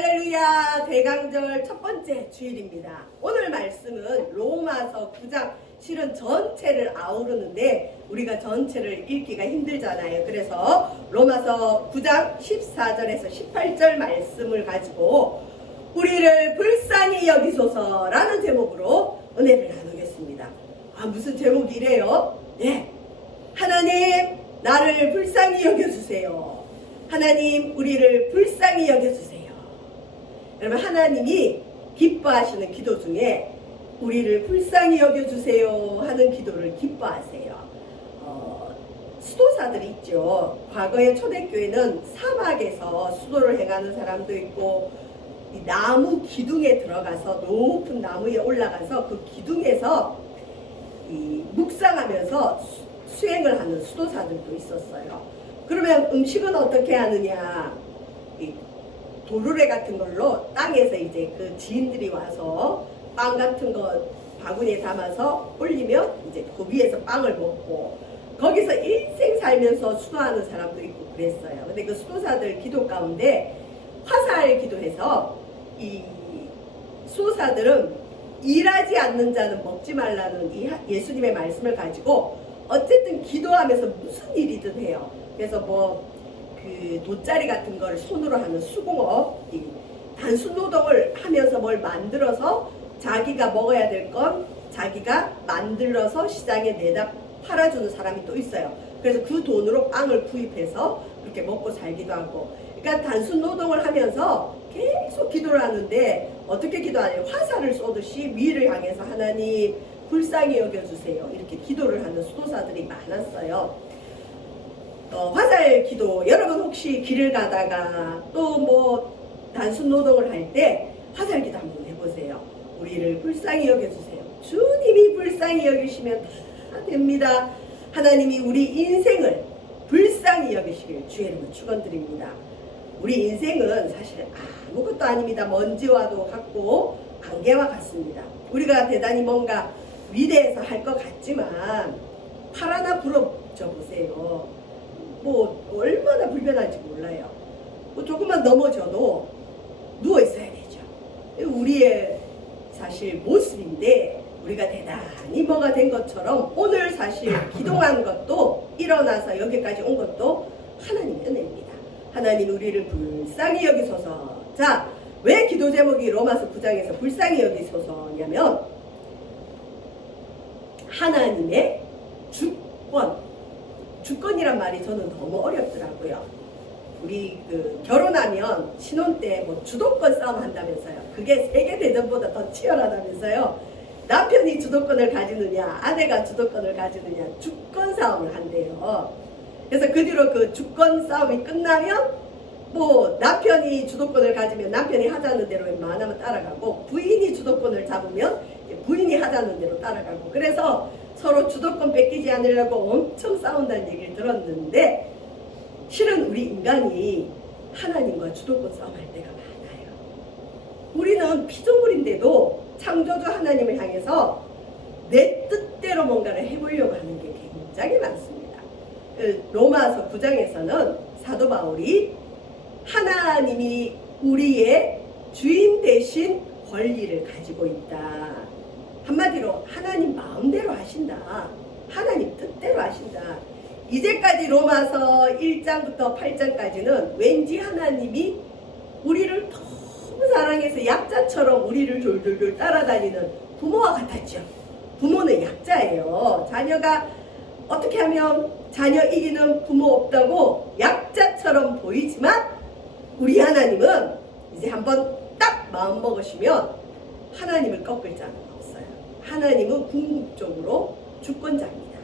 할렐루야. 대강절 첫 번째 주일입니다. 오늘 말씀은 로마서 9장 실은 전체를 아우르는데 우리가 전체를 읽기가 힘들잖아요. 그래서 로마서 9장 14절에서 18절 말씀을 가지고 우리를 불쌍히 여기소서라는 제목으로 은혜를 나누겠습니다. 무슨 제목이래요? 네, 하나님 나를 불쌍히 여겨주세요. 하나님 우리를 불쌍히 여겨주세요. 여러분, 하나님이 기뻐하시는 기도 중에 우리를 불쌍히 여겨주세요 하는 기도를 기뻐하세요. 수도사들이 있죠. 과거의 초대교회는 사막에서 수도를 행하는 사람도 있고 이 나무 기둥에 들어가서 높은 나무에 올라가서 그 기둥에서 이 묵상하면서 수행을 하는 수도사들도 있었어요. 그러면 음식은 어떻게 하느냐? 도르래 같은 걸로 땅에서 이제 그 지인들이 와서 빵 같은 거 바구니에 담아서 올리면 이제 그 위에서 빵을 먹고 거기서 일생 살면서 수도하는 사람도 있고 그랬어요. 근데 그 수도사들 기도 가운데 화살 기도해서 이 수도사들은 일하지 않는 자는 먹지 말라는 이 예수님의 말씀을 가지고 어쨌든 기도하면서 무슨 일이든 해요. 그래서 그 돗자리 같은 걸 손으로 하는 수공업, 단순 노동을 하면서 뭘 만들어서 자기가 먹어야 될 건 자기가 만들어서 시장에 내다 팔아주는 사람이 또 있어요. 그래서 그 돈으로 빵을 구입해서 그렇게 먹고 살기도 하고, 그러니까 단순 노동을 하면서 계속 기도를 하는데 어떻게 기도하냐면 화살을 쏘듯이 위를 향해서 하나님 불쌍히 여겨주세요 이렇게 기도를 하는 수도사들이 많았어요. 화살 기도, 여러분 혹시 길을 가다가 또 단순 노동을 할 때 화살 기도 한번 해보세요. 우리를 불쌍히 여겨주세요. 주님이 불쌍히 여기시면 다 됩니다. 하나님이 우리 인생을 불쌍히 여기시길 주의 이름으로 축원드립니다. 우리 인생은 사실 아무것도 아닙니다. 먼지와도 같고 안개와 같습니다. 우리가 대단히 뭔가 위대해서 할 것 같지만 팔 하나 부러져 보세요. 얼마나 불편한지 몰라요. 조금만 넘어져도 누워 있어야 되죠. 우리의 사실 모습인데 우리가 대단히 뭐가 된 것처럼 오늘 사실 기도한 것도 일어나서 여기까지 온 것도 하나님의 은혜입니다. 하나님 우리를 불쌍히 여기소서. 자, 왜 기도 제목이 로마서 9장에서 불쌍히 여기소서냐면 하나님의 주권이란 말이 저는 너무 어렵더라고요. 우리 결혼하면 신혼 때 주도권 싸움 한다면서요. 그게 세계대전보다 더 치열하다면서요. 남편이 주도권을 가지느냐 아내가 주도권을 가지느냐 주권 싸움을 한대요. 그래서 그 뒤로 그 주권 싸움이 끝나면 남편이 주도권을 가지면 남편이 하자는 대로 웬만하면 따라가고 부인이 주도권을 잡으면 부인이 하자는 대로 따라가고, 그래서 서로 주도권 뺏기지 않으려고 엄청 싸운다는 얘기를 들었는데 실은 우리 인간이 하나님과 주도권 싸움할 때가 많아요. 우리는 피조물인데도 창조주 하나님을 향해서 내 뜻대로 뭔가를 해보려고 하는 게 굉장히 많습니다. 로마서 9장에서는 사도 바울이 하나님이 우리의 주인 대신 권리를 가지고 있다. 한마디로 하나님 마음대로 하신다. 하나님 뜻대로 하신다. 이제까지 로마서 1장부터 8장까지는 왠지 하나님이 우리를 너무 사랑해서 약자처럼 우리를 졸졸졸 따라다니는 부모와 같았죠. 부모는 약자예요. 자녀가 어떻게 하면 자녀 이기는 부모 없다고 약자처럼 보이지만 우리 하나님은 이제 한번 딱 마음 먹으시면 하나님을 꺾을 자는 없어요. 하나님은 궁극적으로 주권자입니다.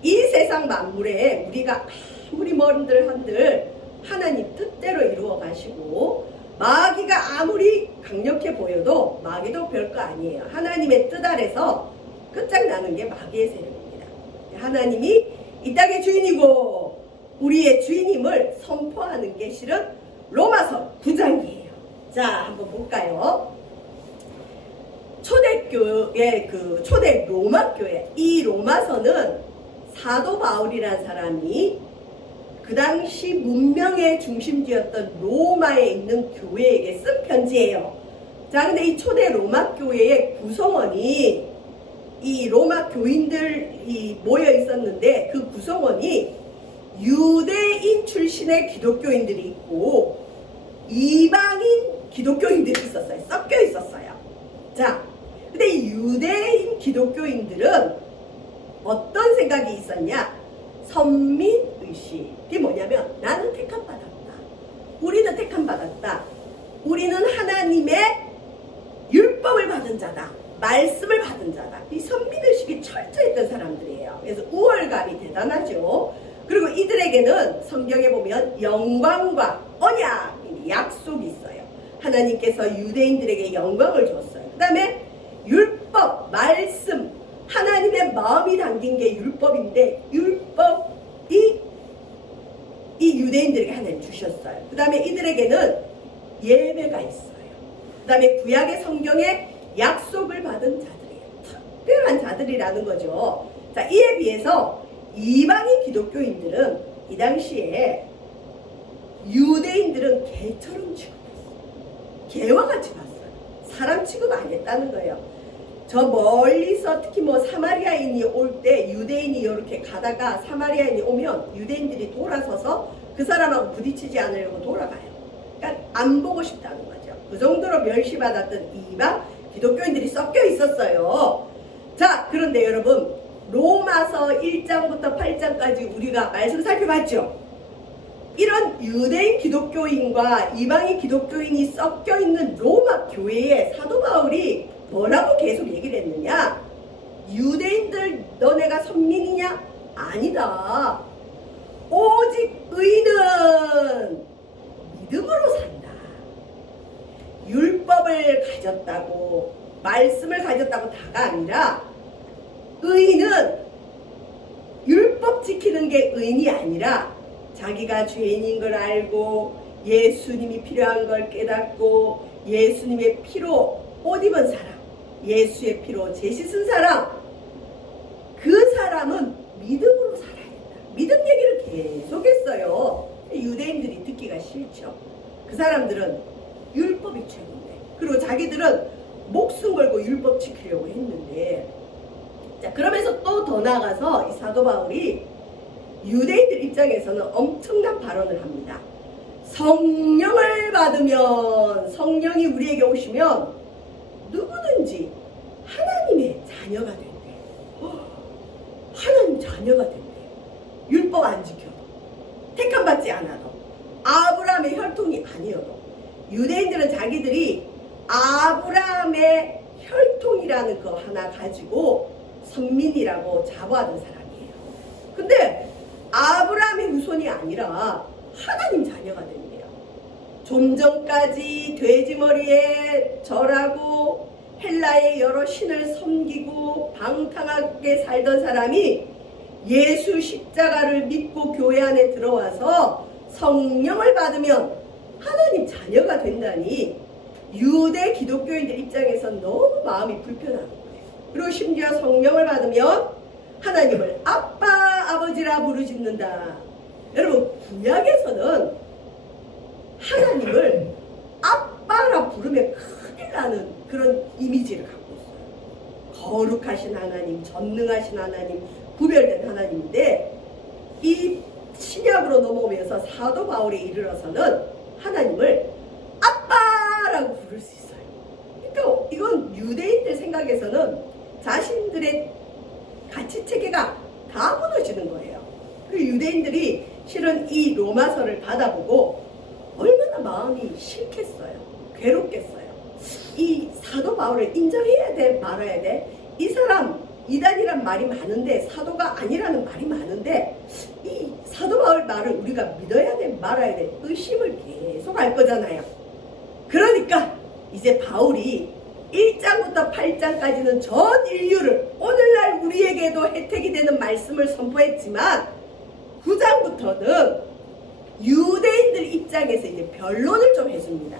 이 세상 만물에 우리가 아무리 머리들 한들 하나님 뜻대로 이루어 가시고 마귀가 아무리 강력해 보여도 마귀도 별거 아니에요. 하나님의 뜻 아래서 끝장나는 게 마귀의 세력입니다. 하나님이 이 땅의 주인이고 우리의 주인임을 선포하는 게 실은 로마서 9장이에요. 자, 한번 볼까요? 초대교회, 초대 로마교회, 이 로마서는 사도 바울이라는 사람이 그 당시 문명의 중심지였던 로마에 있는 교회에게 쓴 편지예요. 자, 근데 이 초대 로마 교회의 구성원이 이 로마 교인들이 모여 있었는데 그 구성원이 유대인 출신의 기독교인들이 있고 이방인 기독교인들이 있었어요. 섞여 있었어요. 자, 근데 이 유대인 기독교인들은 어떤 생각이 있었냐? 선민의식이 뭐냐면 나는 택함받았다. 우리는 택함받았다. 우리는 하나님의 율법을 받은 자다. 말씀을 받은 자다. 이 선민의식이 철저했던 사람들이에요. 그래서 우월감이 대단하죠. 그리고 이들에게는 성경에 보면 영광과 언약, 약속이 있어요. 하나님께서 유대인들에게 영광을 줬어요. 그 다음에 율법, 말씀, 하나님의 마음이 담긴 게 율법인데 율법이 이 유대인들에게 하나님 주셨어요. 그 다음에 이들에게는 예배가 있어요. 그 다음에 구약의 성경에 약속을 받은 자들이에요. 특별한 자들이라는 거죠. 자, 이에 비해서 이방인 기독교인들은 이 당시에 유대인들은 개처럼 취급했어요. 개와 같이 봤어요. 사람 취급 안 했다는 거예요. 저 멀리서 특히 뭐 사마리아인이 올 때 유대인이 이렇게 가다가 사마리아인이 오면 유대인들이 돌아서서 그 사람하고 부딪히지 않으려고 돌아가요. 그러니까 안 보고 싶다는 거죠. 그 정도로 멸시받았던 이방 기독교인들이 섞여 있었어요. 자, 그런데 여러분 로마서 1장부터 8장까지 우리가 말씀 살펴봤죠. 이런 유대인 기독교인과 이방인 기독교인이 섞여 있는 로마 교회에 사도 바울이 뭐라고 계속 얘기를 했느냐? 유대인들 너네가 선민이냐? 아니다. 오직 의인은 믿음으로 산다. 율법을 가졌다고 말씀을 가졌다고 다가 아니라 의인은 율법 지키는 게 의인이 아니라 자기가 죄인인 걸 알고 예수님이 필요한 걸 깨닫고 예수님의 피로 옷 입은 사람, 예수의 피로 제 씻은 사람, 그 사람은 믿음으로 살아야 된다. 믿음 얘기를 계속했어요. 유대인들이 듣기가 싫죠. 그 사람들은 율법이 최고인데, 그리고 자기들은 목숨 걸고 율법 지키려고 했는데, 자, 그러면서 또 더 나아가서 이 사도 바울이 유대인들 입장에서는 엄청난 발언을 합니다. 성령을 받으면, 성령이 우리에게 오시면 누구든지 하나님의 자녀가 된대. 하나님 자녀가 된대. 율법 안 지켜도, 택함받지 않아도, 아브라함의 혈통이 아니어도. 유대인들은 자기들이 아브라함의 혈통이라는 거 하나 가지고 선민이라고 자부하던 사람이에요. 근데 아브라함의 후손이 아니라 하나님 자녀가 된대요. 좀 전까지 돼지머리에 절하고 헬라의 여러 신을 섬기고 방탕하게 살던 사람이 예수 십자가를 믿고 교회 안에 들어와서 성령을 받으면 하나님 자녀가 된다니 유대 기독교인들 입장에서 너무 마음이 불편한 거예요. 그리고 심지어 성령을 받으면 하나님을 아빠, 아버지라 부르짖는다. 여러분, 구약에서는 하나님을 아빠라 부르면 큰일 나는 그런 이미지를 갖고 있어요. 거룩하신 하나님, 전능하신 하나님, 구별된 하나님인데 이 신약으로 넘어오면서 사도 바울에 이르러서는 하나님을 아빠라고 부를 수 있어요. 그러니까 이건 유대인들 생각에서는 자신들의 가치 체계가 다 무너지는 거예요. 그 유대인들이 실은 이 로마서를 받아보고 얼마나 마음이 싫겠어요. 괴롭겠어요. 이 사도 바울을 인정해야 돼, 말아야 돼? 이 사람 이단이란 말이 많은데 사도가 아니라는 말이 많은데 이 사도 바울 말을 우리가 믿어야 돼, 말아야 돼? 의심을 계속 할 거잖아요. 그러니까 이제 바울이 1장부터 8장까지는 전 인류를 오늘날 우리에게도 혜택이 되는 말씀을 선포했지만 9장부터는 유대인들 입장에서 이제 변론을 좀 해줍니다.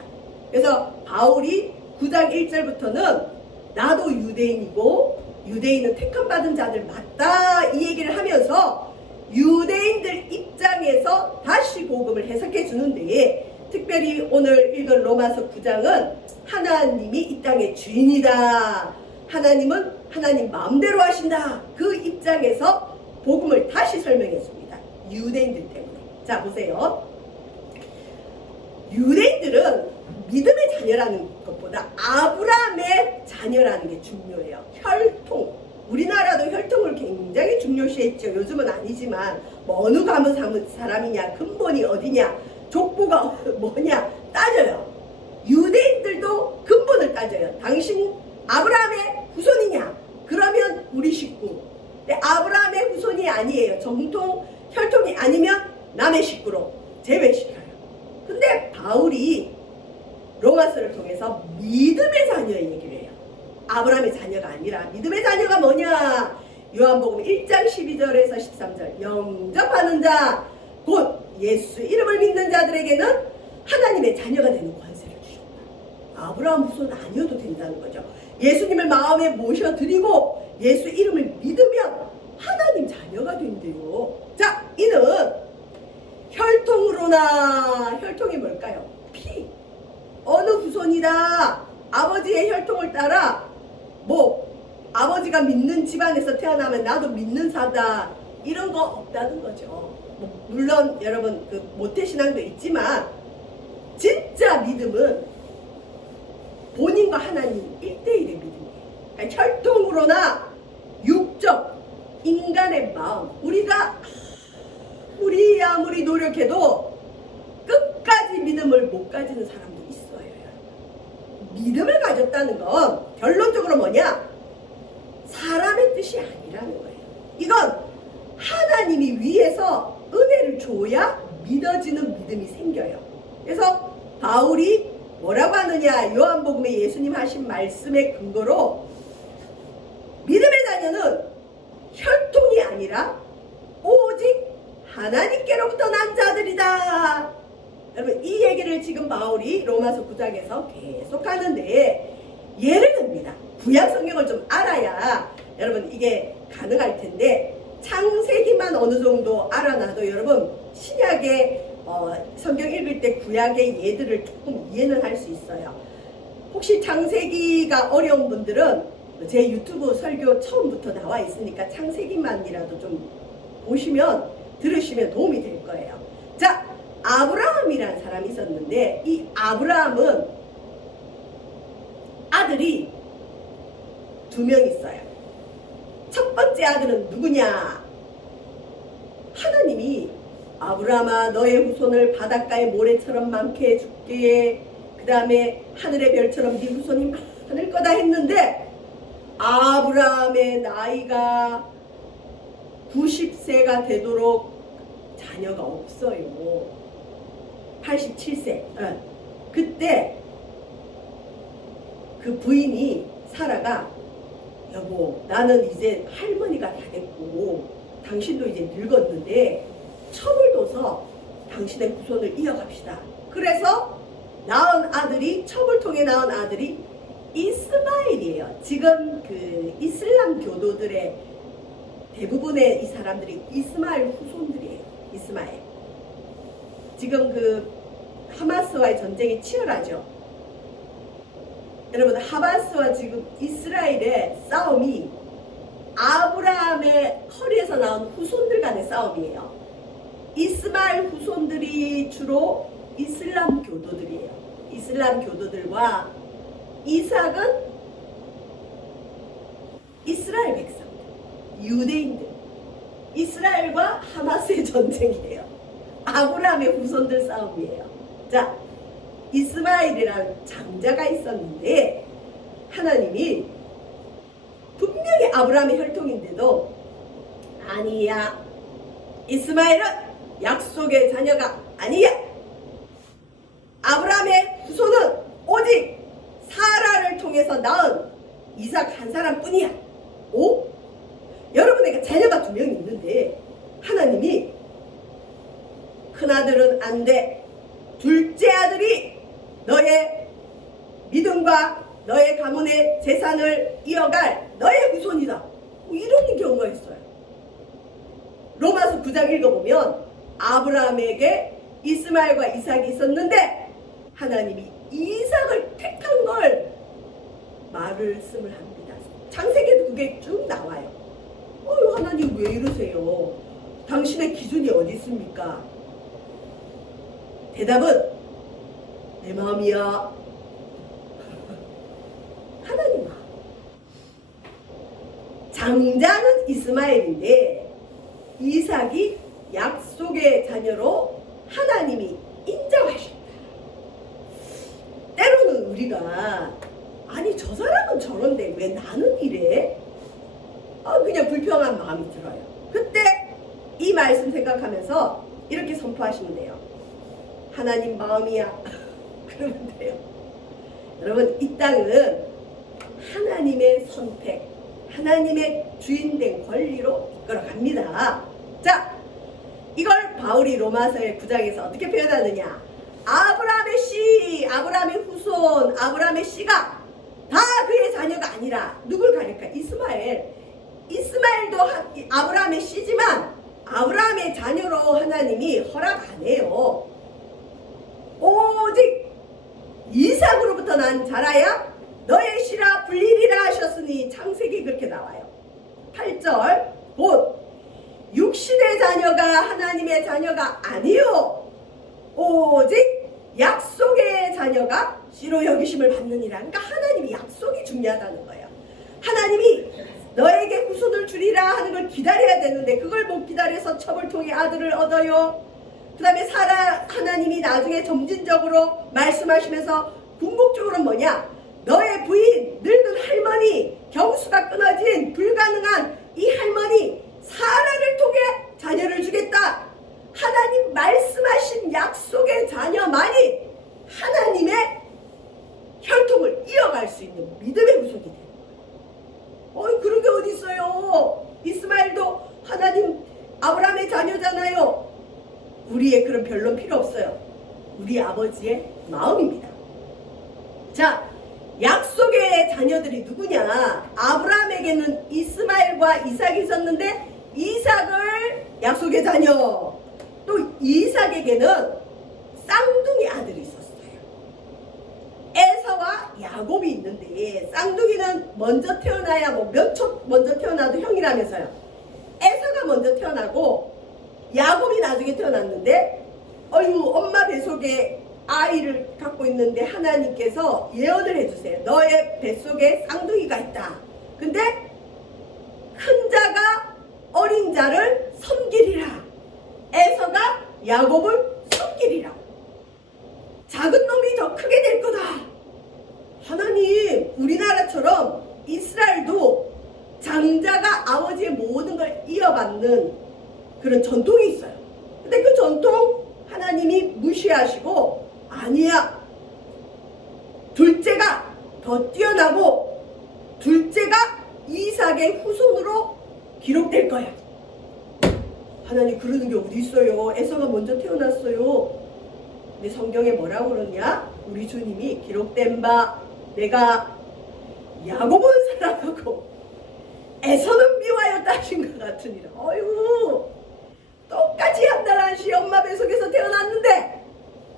그래서 바울이 9장 1절부터는 나도 유대인이고 유대인은 택함받은 자들 맞다 이 얘기를 하면서 유대인들 입장에서 다시 복음을 해석해 주는데, 특별히 오늘 읽은 로마서 9장은 하나님이 이 땅의 주인이다, 하나님은 하나님 마음대로 하신다, 그 입장에서 복음을 다시 설명해 줍니다. 유대인들 때문에. 자, 보세요. 유대인들은 믿음의 자녀라는 것보다 아브라함의 자녀라는 게 중요해요. 혈통. 우리나라도 혈통을 굉장히 중요시했죠. 요즘은 아니지만 뭐 어느 가문 사람이냐, 근본이 어디냐, 족보가 뭐냐 따져요. 유대인들도 근본을 따져요. 당신 아브라함의 후손이냐? 그러면 우리 식구. 근데 아브라함의 후손이 아니에요. 정통 혈통이 아니면 남의 식구로 제외시켜요. 근데 바울이 로마서를 통해서 믿음의 자녀의 얘기를 해요. 아브라함의 자녀가 아니라 믿음의 자녀가 뭐냐? 요한복음 1장 12절에서 13절. 영접하는 자, 곧 예수 이름을 믿는 자들에게는 하나님의 자녀가 되는 권세를 주셨다. 아브라함 후손 아니어도 된다는 거죠. 예수님을 마음에 모셔드리고 예수 이름을 믿으면 하나님 자녀가 된대요. 자, 이는 혈통으로나, 혈통이 뭘까요? 피. 어느 후손이다. 아버지의 혈통을 따라 뭐 아버지가 믿는 집안에서 태어나면 나도 믿는 사다, 이런 거 없다는 거죠. 물론 여러분 그 모태신앙도 있지만 진짜 믿음은 본인과 하나님 1대1의 믿음이에요. 그러니까 혈통으로나 육적 인간의 마음, 우리가 아무리 노력해도 끝까지 믿음을 못 가지는 사람도 있어요. 믿음을 가졌다는 건 결론적으로 뭐냐? 사람의 뜻이 아니라는 거예요. 이건 하나님이 위에서 은혜를 줘야 믿어지는 믿음이 생겨요. 그래서 바울이 뭐라고 하느냐? 요한복음에 예수님 하신 말씀의 근거로 믿음의 자녀는 혈통이 아니라 오직 하나님께로부터 난 자들이다. 여러분, 이 얘기를 지금 바울이 로마서 9장에서 계속 하는데, 예를 듭니다. 구약 성경을 좀 알아야 여러분 이게 가능할 텐데, 창세기만 어느 정도 알아놔도 여러분 신약의 성경 읽을 때 구약의 예들을 조금 이해는 할 수 있어요. 혹시 창세기가 어려운 분들은 제 유튜브 설교 처음부터 나와 있으니까 창세기만이라도 좀 보시면, 들으시면 도움이 될 거예요. 자, 아브라함이라는 사람이 있었는데, 이 아브라함은 아들이 2명 있어요. 첫 번째 아들은 누구냐? 하나님이 아브라함아, 너의 후손을 바닷가의 모래처럼 많게 해줄게, 그 다음에 하늘의 별처럼 네 후손이 많을 거다 했는데, 아브라함의 나이가 90세가 되도록 자녀가 없어요. 87세. 그때 그 부인이 사라가, 여보, 나는 이제 할머니가 다 됐고 당신도 이제 늙었는데 첩을 둬서 당신의 후손을 이어갑시다. 그래서 낳은 아들이, 첩을 통해 낳은 아들이 이스마엘이에요. 지금 그 이슬람 교도들의 대부분의 이 사람들이 이스마엘 후손들이에요. 이스마엘. 지금 그 하마스와의 전쟁이 치열하죠. 여러분, 하마스와 지금 이스라엘의 싸움이 아브라함의 허리에서 나온 후손들 간의 싸움이에요. 이스마엘 후손들이 주로 이슬람 교도들이에요. 이슬람 교도들과 이삭은 이스라엘 백성, 유대인들. 이스라엘과 하마스의 전쟁이에요. 아브라함의 후손들 싸움이에요. 자, 이스마엘이라는 장자가 있었는데, 하나님이 분명히 아브라함의 혈통인데도, 아니야, 이스마엘은 약속의 자녀가 아니야. 아브라함의 후손은 오직 사라를 통해서 낳은 이삭 한 사람뿐이야. 오? 여러분에게 자녀가 2명 있는데 하나님이 큰아들은 안 돼, 둘째 아들이 너의 믿음과 너의 가문의 재산을 이어갈 너의 후손이다, 이런 경우가 있어요. 로마서 9장 읽어보면 아브라함에게 이스마엘과 이삭이 있었는데 하나님이 이삭을 택한 걸 말씀을 합니다. 창세기에도 그게 쭉 나와요. 하나님 왜 이러세요? 당신의 기준이 어디 있습니까? 대답은 내 마음이야. 하나님 마음. 장자는 이스마엘인데 이삭이 약속의 자녀로 하나님이 인정하셨다. 때로는 우리가 아니 저 사람은 저런데 왜 나는 이래? 그냥 불평한 마음이 들어요. 그때 이 말씀 생각하면서 이렇게 선포하시면 돼요. 하나님 마음이야. 그러면 돼요. 여러분, 이 땅은 하나님의 선택, 하나님의 주인된 권리로 이끌어갑니다. 자, 이걸 바울이 로마서의 9장에서 어떻게 표현하느냐? 아브라함의 씨, 아브라함의 후손, 아브라함의 씨가 다 그의 자녀가 아니라 누굴 가리켜? 이스마엘도 아브라함의 씨지만 아브라함의 자녀로 하나님이 허락 안 해요. 오직 이삭으로부터 난 자라야 너의 씨라 불리리라 하셨으니 창세기 그렇게 나와요. 8절 곧 육신의 자녀가 하나님의 자녀가 아니요 오직 약속의 자녀가 씨로 여기심을 받느니라. 그러니까 하나님이 약속이 중요하다는 거예요. 하나님이 너에게 후손을 주리라 하는 걸 기다려야 되는데 그걸 못 기다려서 첩을 통해 아들을 얻어요. 그 다음에 사라 하나님이 나중에 점진적으로 말씀하시면서 궁극적으로는 뭐냐? 너의 부인 늙은 할머니 경수가 끊어진 불가능한 이 할머니 사라를 통해 자녀를 주겠다. 하나님 말씀하신 약속의 자녀만이 하나님의 혈통을 이어갈 수 있는 믿음의 후손이 되는 거예요. 그런 게 어디 있어요? 이스마엘도 하나님 아브라함의 자녀잖아요. 우리의 그런 변론 필요 없어요. 우리 아버지의 마음입니다. 자, 약속의 자녀들이 누구냐? 아브라함에게는 이스마엘과 이삭이 있었는데 이삭을 약속의 자녀, 또 이삭에게는 쌍둥이 아들이 있었어요. 에서와 야곱이 있는데 쌍둥이는 먼저 태어나야 몇 초 먼저 태어나도 형이라면서요. 에서가 먼저 태어나고 야곱이 나중에 태어났는데 엄마 뱃속에 아이를 갖고 있는데 하나님께서 예언을 해주세요. 너의 뱃속에 쌍둥이가 있다. 근데 큰 자가 어린 자를 섬기리라. 에서가 야곱을 섬기리라. 작은 놈이 더 크게 될 거다. 하나님, 우리나라처럼 이스라엘도 장자가 아버지의 모든 걸 이어받는 그런 전통이 있어요. 근데 그 전통 하나님이 무시하시고 아니야. 둘째가 더 뛰어나고 둘째가 이삭의 후손으로 기록될 거야. 하나님 그러는 게 어디 있어요? 에서가 먼저 태어났어요. 근데 성경에 뭐라고 그러냐? 우리 주님이 기록된 바 내가 야곱은 사랑하고 에서는 미워하였다 하신 것 같으니라. 어휴, 똑같이 한 달 안씨 엄마 뱃속에서 태어났는데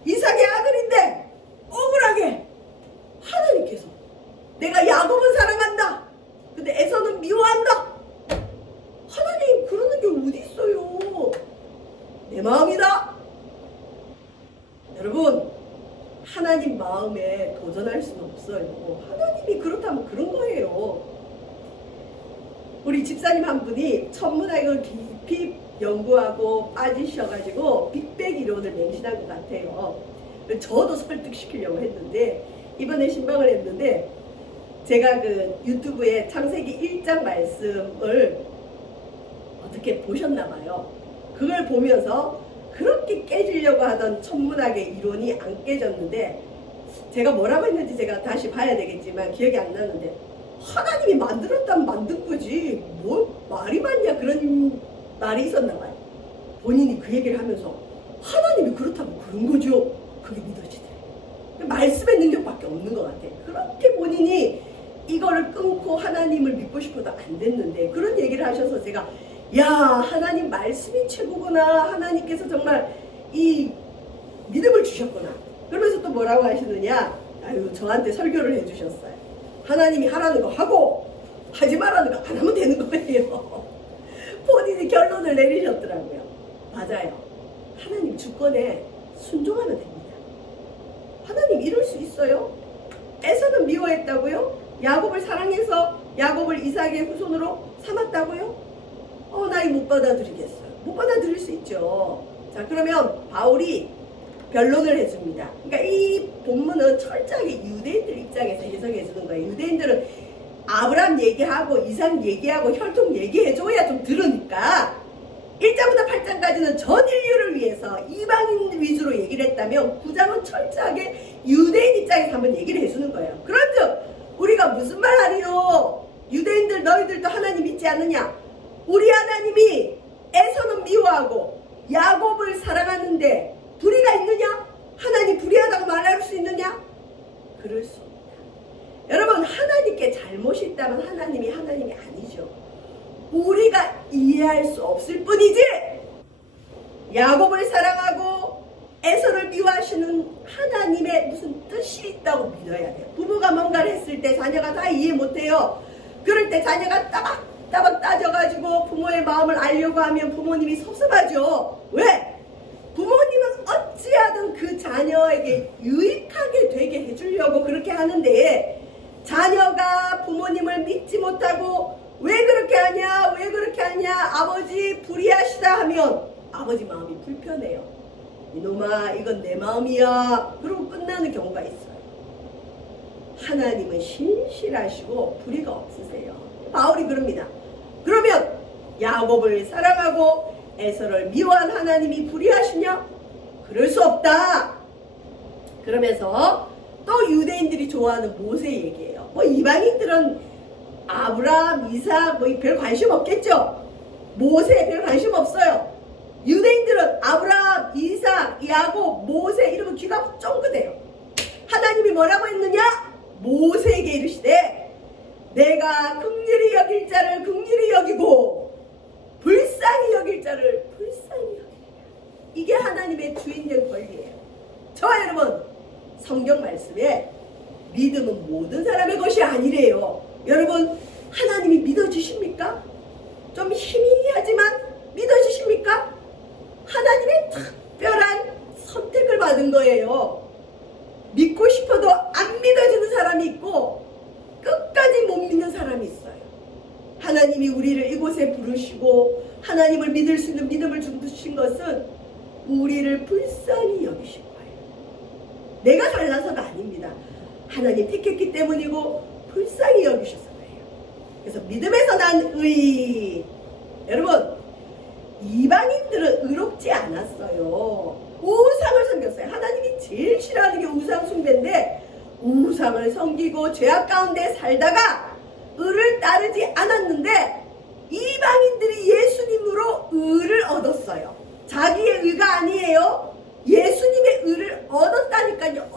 이삭의 아들인데 억울하게 하나님께서 내가 야곱은 사랑한다. 근데 에서는 미워한다. 하나님 그러는 게 어디 있어요? 내 마음이다. 여러분, 하나님 마음에 도전할 수는 없어요. 하나님이 그렇다면 그런 거예요. 우리 집사님 한 분이 천문학을 깊이 연구하고 빠지셔가지고 빅뱅 이론을 맹신한 것 같아요. 저도 설득시키려고 했는데 이번에 신방을 했는데 제가 그 유튜브에 창세기 1장 말씀을 어떻게 보셨나 봐요. 그걸 보면서 그렇게 깨지려고 하던 천문학의 이론이 안 깨졌는데 제가 뭐라고 했는지 제가 다시 봐야 되겠지만 기억이 안 나는데 하나님이 만들었다면 만든 거지 뭐 말이 많냐 그런 말이 있었나 봐요. 본인이 그 얘기를 하면서 하나님이 그렇다면 그런 거죠. 그게 믿어지더래요. 말씀의 능력밖에 없는 것 같아요. 그렇게 본인이 이거를 끊고 하나님을 믿고 싶어도 안 됐는데 그런 얘기를 하셔서 제가 야, 하나님 말씀이 최고구나. 하나님께서 정말 이 믿음을 주셨구나. 그러면서 또 뭐라고 하시느냐? 아유, 저한테 설교를 해주셨어요. 하나님이 하라는 거 하고 하지 말라는 거 안 하면 되는 거예요. 본인이 결론을 내리셨더라고요. 맞아요. 하나님 주권에 순종하면 됩니다. 하나님 이럴 수 있어요? 에서는 미워했다고요? 야곱을 사랑해서 야곱을 이삭의 후손으로 삼았다고요? 나 이거 못 받아들이겠어요. 못 받아들일 수 있죠. 자, 그러면 바울이 변론을 해줍니다. 그러니까 이 본문은 철저하게 유대인들 입장에서 해석해 주는 거예요. 유대인들은 아브라함 얘기하고 이삭 얘기하고 혈통 얘기해줘야 좀 들으니까 1장부터 8장까지는 전 인류를 위해서 이방인 위주로 얘기를 했다면 9장은 철저하게 유대인 입장에서 한번 얘기를 해주는 거예요. 그런즉 우리가 무슨 말 하리요? 유대인들 너희들도 하나님 믿지 않느냐? 우리 하나님이 에서는 미워하고 야곱을 사랑하는데 불의가 있느냐? 하나님 불의하다고 말할 수 있느냐? 그럴 수 없다. 여러분, 하나님께 잘못이 있다면 하나님이 아니죠. 우리가 이해할 수 없을 뿐이지. 야곱을 사랑하고 에서를 미워하시는 하나님의 무슨 뜻이 있다고 믿어야 돼요. 부모가 뭔가를 했을 때 자녀가 다 이해 못해요. 그럴 때 자녀가 따박 따져가지고 부모의 마음을 알려고 하면 부모님이 섭섭하죠. 왜? 부모님은 어찌하든 그 자녀에게 유익하게 되게 해주려고 그렇게 하는데 자녀가 부모님을 믿지 못하고 왜 그렇게 하냐? 왜 그렇게 하냐? 아버지 불의하시다 하면 아버지 마음이 불편해요. 이놈아, 이건 내 마음이야. 그러고 끝나는 경우가 있어요. 하나님은 신실하시고 불의가 없으세요. 바울이 그럽니다. 그러면 야곱을 사랑하고 에서를 미워한 하나님이 불의하시냐? 그럴 수 없다. 그러면서 또 유대인들이 좋아하는 모세 얘기예요. 이방인들은 아브라함, 이삭 별 관심 없겠죠. 모세 별 관심 없어요. 유대인들은 아브라함, 이삭, 야곱, 모세 이러면 귀가 쫑긋해요. 하나님이 뭐라고 했느냐? 모세에게 이르시되 내가 긍휼히 여길 자를 긍휼히 여기고 불쌍히 여길 자를 불쌍히 여기리라. 이게 하나님의 주인된 권리예요. 저와 여러분, 성경 말씀에 믿음은 모든 사람의 것이 아니래요. 여러분, 하나님이 믿어주십니까? 좀 희미하지만 믿어주십니까? 하나님의 특별한 선택을 받은 거예요. 믿고 싶어도 안 믿어지는 사람이 있고 끝까지 못 믿는 사람이 있어요. 하나님이 우리를 이곳에 부르시고 하나님을 믿을 수 있는 믿음을 주신 것은 우리를 불쌍히 여기신 거예요. 내가 잘나서가 아닙니다. 하나님 택했기 때문이고 불쌍히 여기셔서 그래요. 그래서 믿음에서 난 의. 여러분, 이방인들은 의롭지 않았어요. 우상을 섬겼어요. 하나님이 제일 싫어하는 게 우상 숭배인데 우상을 섬기고 죄악 가운데 살다가 의를 따르지 않았는데 이방인들이 예수님으로 의를 얻었어요. 자기의 의가 아니에요. 예수님의 의를 얻었다니까요.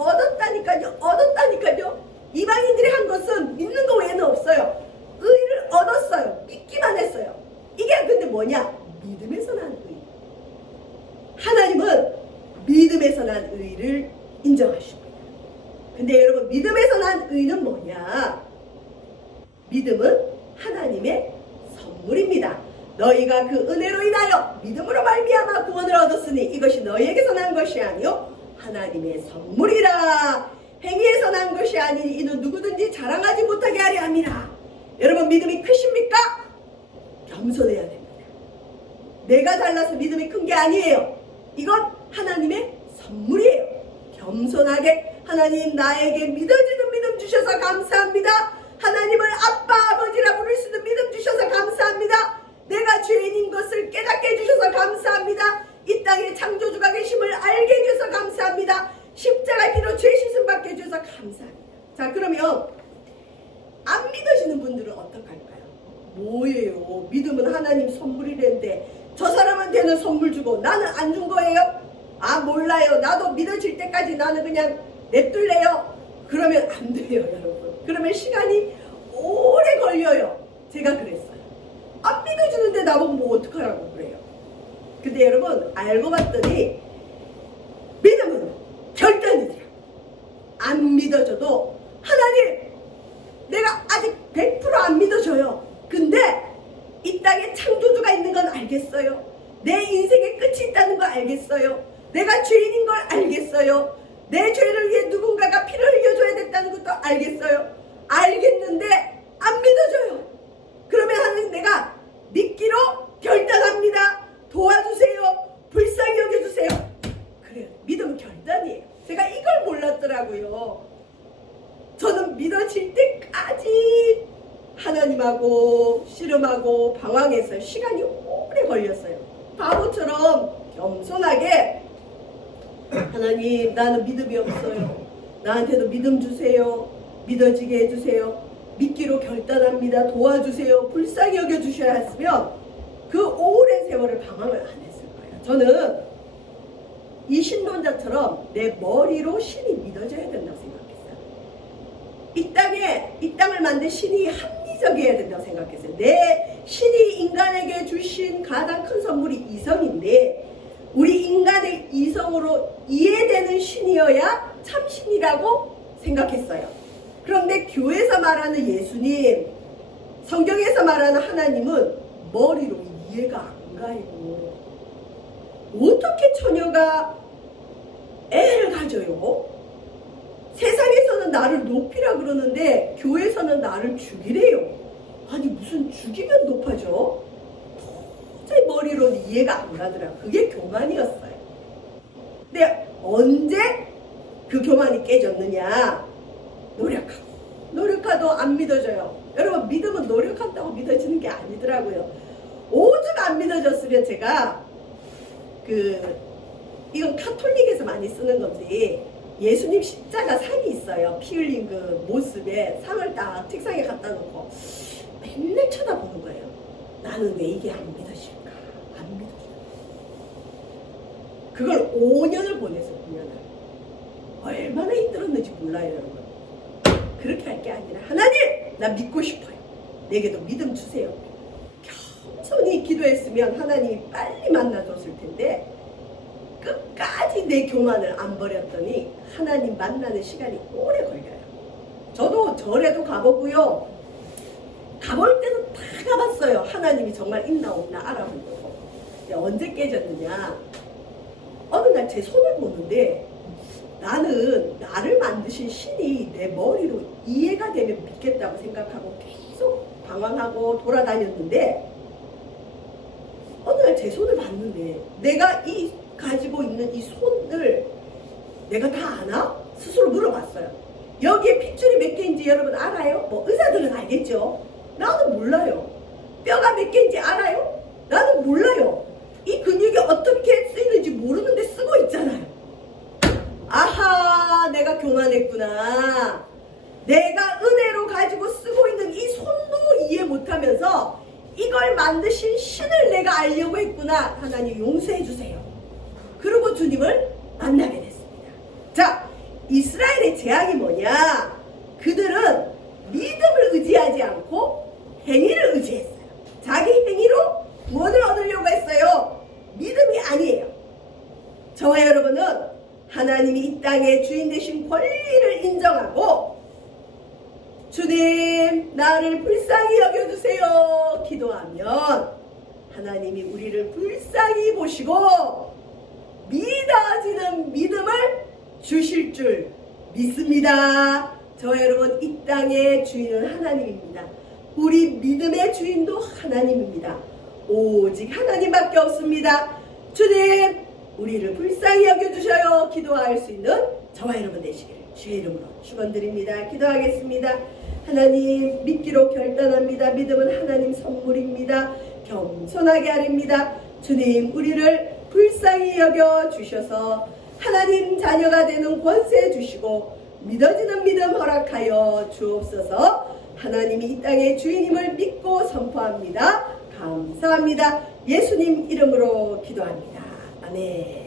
이방인들이 한 것은 믿는 거 외에는 없어요. 의를 얻었어요. 믿기만 했어요. 이게 근데 뭐냐? 믿음에서 난 의. 하나님은 믿음에서 난 의를 인정하십니다. 근데 여러분, 믿음에서 난 의는 뭐냐? 믿음은 하나님의 선물입니다. 너희가 그 은혜로 인하여 믿음으로 말미암아 구원을 얻었으니 이것이 너희에게서 난 것이 아니요 하나님의 선물이라. 행위에서 난 것이 아니니 이는 누구든지 자랑하지 못하게 하려 함이라. 여러분, 믿음이 크십니까? 겸손해야 됩니다. 내가 잘나서 믿음이 큰 게 아니에요. 이건 하나님의 선물이에요. 겸손하게 하나님, 나에게 믿어지는 믿음 주셔서 감사합니다. 하나님을 아빠, 아버지라 부를 수 있는 믿음 주셔서 감사합니다. 내가 죄인인 것을 깨닫게 해주셔서 감사합니다. 이 땅에 창조주가 계심을 알게 해주셔서 감사합니다. 십자가의 피로 죄 씻음 받게 해주셔서 감사합니다. 자, 그러면 안 믿어지는 분들은 어떡할까요? 뭐예요? 믿음은 하나님 선물이랬는데 저 사람한테는 선물 주고 나는 안 준 거예요? 아, 몰라요. 나도 믿어질 때까지 나는 그냥 냅둘래요? 그러면 안 돼요, 여러분. 그러면 시간이 오래 걸려요. 제가 그랬어요. 안 믿어주는데 나보고 뭐 어떡하라고 그래요. 근데 여러분 알고 봤더니 믿음은 결단이더라. 안 믿어줘도 하나님 내가 아직 100% 안 믿어줘요. 근데 이 땅에 창조주가 있는 건 알겠어요. 내 인생의 끝이 있다는 거 알겠어요. 내가 죄인인 걸 알겠어요. 내 죄를 위해 누군가가 피를 흘려줘야 됐다는 것도 알겠어요. 알겠는데 안 믿어줘요. 그러면 하나님 내가 믿기로 결단합니다. 도와주세요. 불쌍히 여겨주세요. 그래요. 믿음은 결단이에요. 제가 이걸 몰랐더라고요. 저는 믿어질 때까지 하나님하고 씨름하고 방황했어요. 시간이 오래 걸렸어요. 바보처럼 겸손하게 하나님 나는 믿음이 없어요. 나한테도 믿음 주세요. 믿어지게 해주세요. 믿기로 결단합니다. 도와주세요. 불쌍히 여겨주셔야 했으면 그 오랜 세월을 방황을 안 했을 거예요. 저는 이 신론자처럼 내 머리로 신이 믿어져야 된다고 생각했어요. 이 땅을 만든 신이 합리적이어야 된다고 생각했어요. 내 신이 인간에게 주신 가장 큰 선물이 이성인데 우리 인간의 이성으로 이해되는 신이어야 참신이라고 생각했어요. 그런데 교회에서 말하는 예수님, 성경에서 말하는 하나님은 머리로 이해가 안 가요. 어떻게 처녀가 애를 가져요? 세상에서는 나를 높이라 그러는데 교회에서는 나를 죽이래요. 아니 무슨 죽이면 높아져? 도저히 머리로는 이해가 안 가더라. 그게 교만이었어요. 근데 언제 그 교만이 깨졌느냐? 노력하도 안 믿어져요. 여러분 믿음은 노력한다고 믿어지는 게 아니더라고요. 오죽 안 믿어졌으면 제가 이건 카톨릭에서 많이 쓰는 건지 예수님 십자가 상이 있어요. 피 흘린 그 모습에 상을 딱 책상에 갖다 놓고 맨날 쳐다보는 거예요. 나는 왜 이게 안 믿어질까? 안 믿어질까? 그걸 5년을 보냈어요. 5년을. 얼마나 힘들었는지 몰라요, 여러분. 그렇게 할 게 아니라 하나님! 나 믿고 싶어요. 내게도 믿음 주세요. 겸손히 기도했으면 하나님이 빨리 만나줬을 텐데 끝까지 내 교만을 안 버렸더니 하나님 만나는 시간이 오래 걸려요. 저도 절에도 가보고요. 가볼 때는 다 가봤어요. 하나님이 정말 있나 없나 알아보고. 언제 깨졌느냐. 어느 날 제 손을 보는데 나는 나를 만드신 신이 내 머리로 이해가 되면 믿겠다고 생각하고 계속 방황하고 돌아다녔는데 어느 날 제 손을 봤는데 내가 가지고 있는 이 손을 내가 다 아나? 스스로 물어봤어요. 여기에 핏줄이 몇 개인지 여러분 알아요? 뭐 의사들은 알겠죠? 나는 몰라요. 뼈가 몇 개인지 알아요? 나는 몰라요. 이 근육이 어떻게 쓰이는지 모르는데 쓰고 있잖아요. 아하, 내가 교만했구나. 내가 은혜로 가지고 쓰고 있는 이 손도 이해 못하면서 이걸 만드신 신을 내가 알려고 했구나. 하나님 용서해 주세요. 그리고 주님을 만나게 됐습니다. 자, 이스라엘의 재앙이 뭐냐? 그들은 믿음을 의지하지 않고 행위를 의지했어요. 자기 행위로 구원을 얻으려고 했어요. 믿음이 아니에요. 저와 여러분은 하나님이 이 땅의 주인 되신 권리를 인정하고 주님 나를 불쌍히 여겨주세요 기도하면 하나님이 우리를 불쌍히 보시고 믿어지는 믿음을 주실 줄 믿습니다. 저와 여러분 이 땅의 주인은 하나님입니다. 우리 믿음의 주인도 하나님입니다. 오직 하나님밖에 없습니다. 주님 우리를 불쌍히 여겨주셔요 기도할 수 있는 저와 여러분 되시길 주의 이름으로 축원드립니다. 기도하겠습니다. 하나님 믿기로 결단합니다. 믿음은 하나님 선물입니다. 겸손하게 하렵니다. 주님 우리를 불쌍히 여겨주셔서 하나님 자녀가 되는 권세 주시고 믿어지는 믿음 허락하여 주옵소서. 하나님이 이 땅의 주인임을 믿고 선포합니다. 감사합니다. 예수님 이름으로 기도합니다. 아멘.